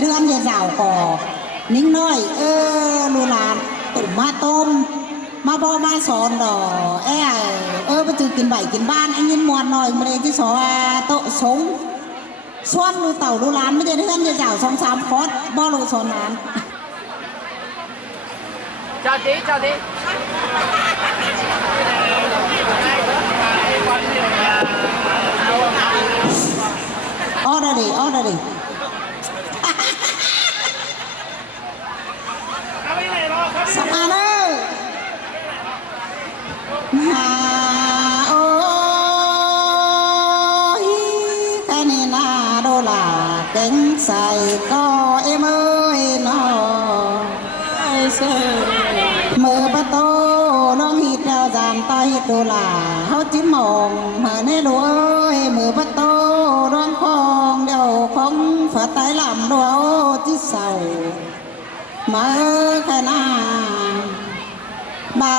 เรือนเยาก่อนิ่งน้อยลูหลานตุ่มมาต้มมาบอมาสอนดอไปจือกินใบกินบ้านไอ้ยินมวนหน่อยมาเลยที่สอโตสงส่วนลูเต่าลูหลานไม่ได้เรือนเยา2-3 คอร์สบอลูสอนนานเจ้าดิออเดอร์ดิสมาเลยมาโอ้ยแค่นี้นาโดลาเก่งใส่ก็เอ้ยน้อมือประตูน้องหิดเราจานต่อยโดลาเขาจิ้มมองเหมือนในรวยมือประตูร้องคองเดี๋ยวของฝาไตลำดัวที่เศร้ามาแค่นา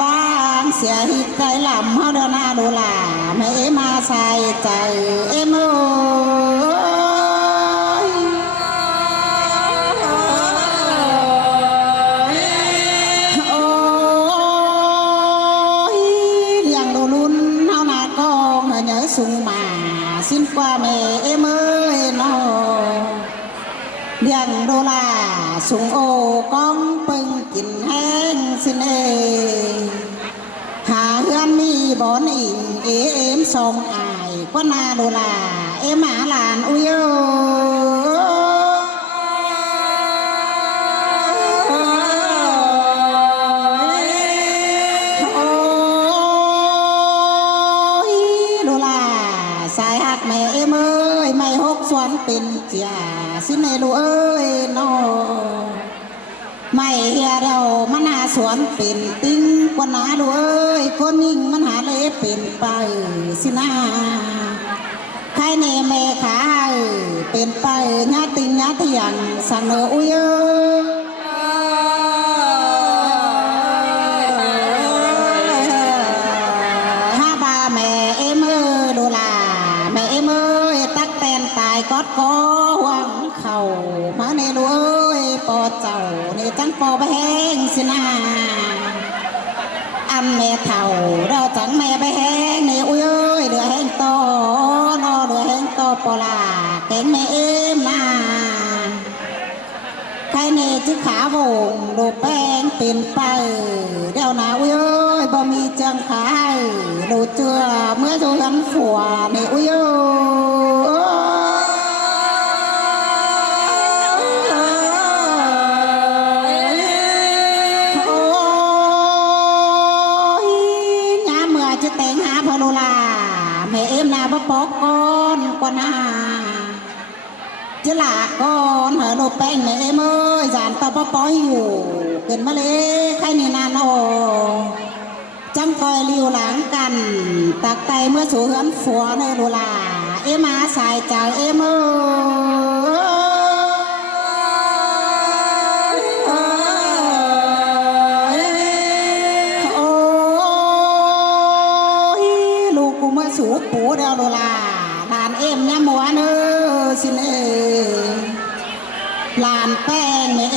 บ้านเสียหิดใจลำเขาเดินหน้าดูลาไม่มาใส่ใจโอ้ยเลี้ยงดูลุ่นเท่านาก็เหนื่อยสูงมาสิ้นกว่าแม่น้อเลี้ยงดูลาสูงโอกองปึงกินแห้งสินหาเฮือนมีบ่อนอิงมทรงอายก็นาดูลาหมาหลานอุ้ยดูลาสายหักแม่ไม่หกสวนเป็นเจียสิเนลูน้อไม่เฮียเรามันหาสวนเป็นติ้งกว่านาดูคนยิ่งมันหาเล็บเป็นไปสินาใครเนเมขาเป็นไปงาติงงาเถียงสังเนอุ้ยห้าบาแม่ดูลาแม่ตักแตนตายกอดคอหวังเข่ามาในดูปอเจ้าในจังปอไปแห้งสินาอันแม่เท่าเราจังแม่ไปแห้งในอุ้ยเดือแห้งโตนอเดือแห้งโตปอลาแกงแม่มาใครเนจึงขาวงดูแป้งเป็นไปเดี๋ยวนาอุ้ยบ่มีจังขายดูเจือเมื่อดูหันฝัวในอุ้ยปอกก้อนกว่านาจะหลากก้อนเหรอโนแป้งแม่จานต่อปออยู่เกินมาเลยใครนี่นานโอจังคอยลิ้วหลังกันตักไตเมื่อสูเหือนฝัวในรูลามาใส่ใจสูปูเดาโดลาลานเนี่ยมัวสินลานแป้งแม่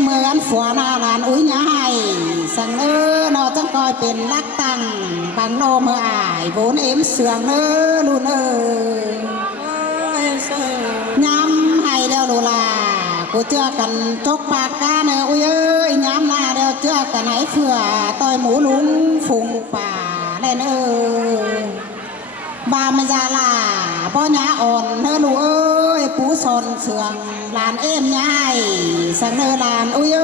เหมือนฝัวนาลานอุ้ยง่ายสั่งนอจังคอยเป็นลักตังบางโนเมื่ออายโวนเสืองลูนย้ำให้เดาโดลากูเจอกันจกปากกาอุ้ยย้ำหน้าเดาเจอกันไหนเผื่อต่อยหมูลุงฟุงป่าได้บามันจะลาพ่อหน้าอ่อนลูปูสนเสืองลานง่ายสังลานอุ้ย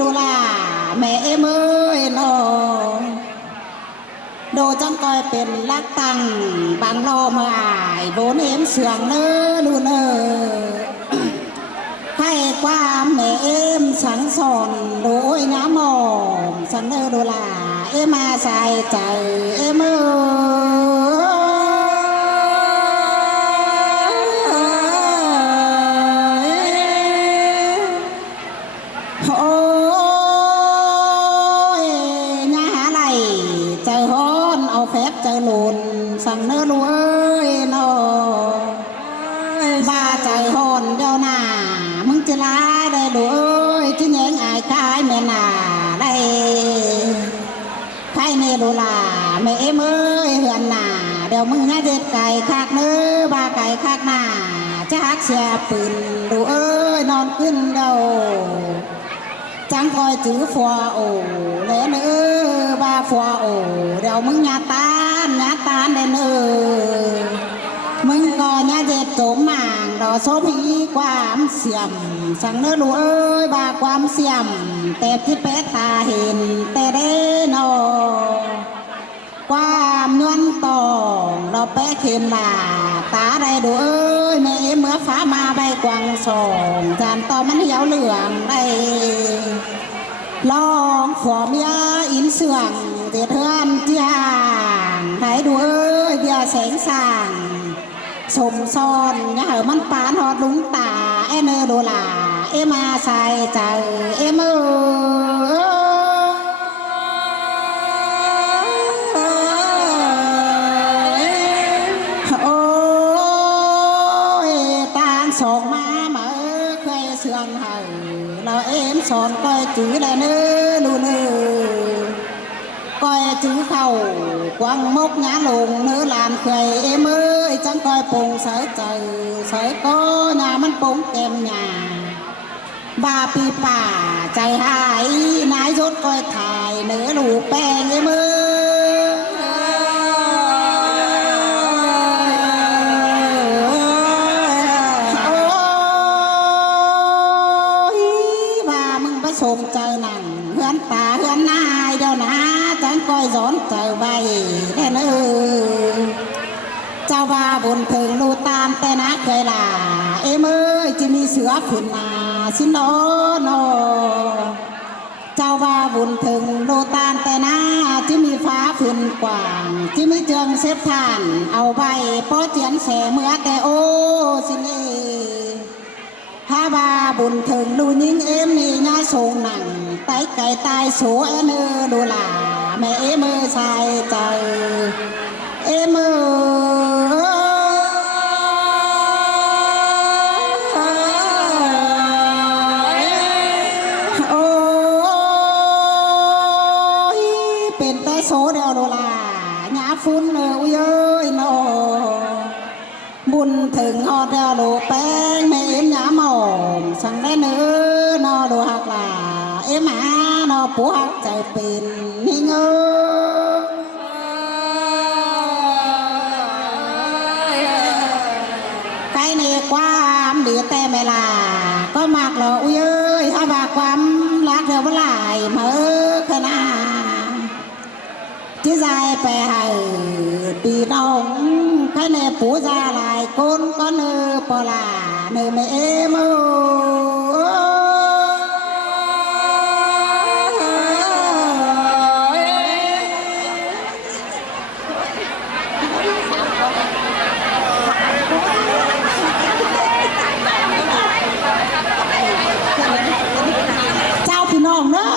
ดูลาแม่น้องโดจังก้อยเป็นลักตังบางโลเมื่ออายโบนเสืองลูให้ความแม่สังสอนโดยน้ำมองสังดูลามาใส่ใจโอ้ย ใจหลุนสั่งเนื้อลูเอ้ยนอบ้าใจหอนเดียวหน้ามึงจะร้ายได้ลูเอ้ยจะแยงอายคายแม่นาได้ใครเนลูลาแม่เอ็มเอ้ยเหือนหน้าเดี๋ยวมึงน่าเด็ดไก่คากเนื้อบ้าไก่คากหน้าจะหักเสียปืนลูเอ้ยนอนขึ้นเดาจังคอยจื้อฟัวโอและเนื้อบาฟัวโอเดี๋ยวมึงญาตานได้เนื้อมึงก็ญาเจ็ดโจมหมางดอโซพีความเสียมสั่งเนื้อลูเอ้ยบาความเสียมแต่ที่เป็ดตาเห็นแต่เด้นอความนวลตองเราแปะเข็มลาตาได้ดูเอ้ยแม่เมื่อฟ้ามาใบกวางสองจานต่อมันเหี่ยวเหลืองได้ลองฝอมยาอินเสื่องเดือดเทือนที่ห่างไหนดูเอ้ยเบียแสงสาง สมซ้อนอย่าเหมันปานหอดลุงตาเอเนอโดลาเอมาใส่ใจเอเมอโอ้ยตาลสองมาเมื่อเคยเสื่องให้เราเอ็มสอนก้อยจื้อได้เนื้อลูเนื้อก้อยจื้อเข้ากวางมกหงาลงเนื้อลานเคยเอ็มเอ้ยจังก้อยปงใส่ใจใส่ก็หน้ามันปงเต็มหน้าบาปีป่าใจหายนายยศก้อยถ่ายเนื้อลูกแป้งเอ็มเอ้สมใจนั่งเฮือนตาเฮือนนายเดี๋ยวนะจังก้อยสอนใจไว้แน่เนอเจ้าว่าบุญถึงดูตามแต่นะเคยล่ะเอ้เมื่อจะมีเสือขึ้นมาสินโนเจ้าว่าบุญถึงดูตามแต่นะจะมีฟ้าขึ้นกว้างจะมีเจืองเสพทานเอาใบเพราะเจียนแสเมื่อแต่โอ้สิเนพาบาบุญถึงดูยิ่งเอ็มนี่น่าสูงหนังไตไก่ตายสูเอเนอดูหล่าแม่เอ็มใส่ใจเอ็มโอ้ยเป็นแต่โสเดียวดูหล่าหน้าฟุ้นเอ้ยโนบุญถึงออดเดียวดูแป้งแม่เอ็มหน้าหมองสั่งได้เนื้อนอดูหักหล่าเอ็มหานอปูหักใจเป็นนี่เงอใครในความดีแต่ไม่ลาก็มากหรออุ้ยเอ้ยถ้าบากความรักเธอเมื่อไหร่เมื่อขนาที่ใจไปให้ปีน้องใครในปูจาลายคนก็เนื้อปลาเนื้อไม่เอ็มเจ้าพี่น้องเนอะ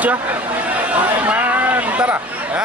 chưa? Má ป่ะนะ